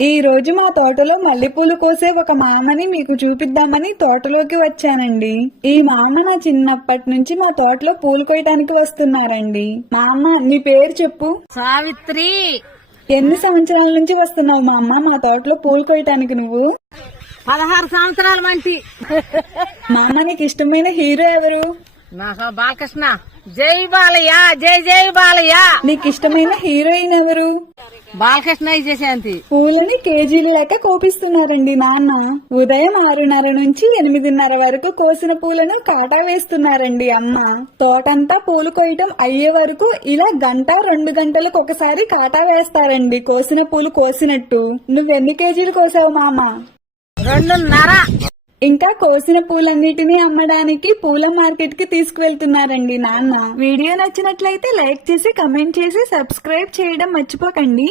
ఈ రోజు మా తోటలో మల్లెపూలు కోసే ఒక మామని మీకు చూపిద్దామని తోటలోకి వచ్చానండి. ఈ మామ నా చిన్నప్పటి నుంచి మా తోటలో పూలు కోయటానికి వస్తున్నారండి. మామ నీ పేరు చెప్పు. సావిత్రి. ఎన్ని సంవత్సరాల నుంచి వస్తున్నావు మా అమ్మ మా తోటలో పూలు కోయటానికి నువ్వు? 16 సంవత్సరాల వంటి. మామ నీకు ఇష్టమైన హీరో ఎవరు? నాకు బాలకృష్ణ. జై బాలయ్య, జై జై బాలయ్య. నీకు ఇష్టమైన హీరోయిన్ ఎవరు? బాలకృష్ణ విజయశాంతి. పూలని కేజీలు లెక్క కోపిస్తున్నారండి నాన్న. ఉదయం 6:30 నుంచి 8:30 వరకు కోసిన పూలను కాటా వేస్తున్నారండి అమ్మ. తోటంతా పూలు కోయటం అయ్యే వరకు ఇలా 1-2 గంటలకు ఒకసారి కాటా వేస్తారండి కోసిన పూలు కోసినట్టు. నువ్వెన్ని కేజీలు కోసావు మామ? 2:30. ఇంకా కోసిన పూలన్నిటినీ అమ్మడానికి పూల మార్కెట్ కి తీసుకువెళ్తున్నారండి నాన్న. వీడియో నచ్చినట్లయితే లైక్ చేసి, కమెంట్ చేసి, సబ్స్క్రైబ్ చేయడం మర్చిపోకండి.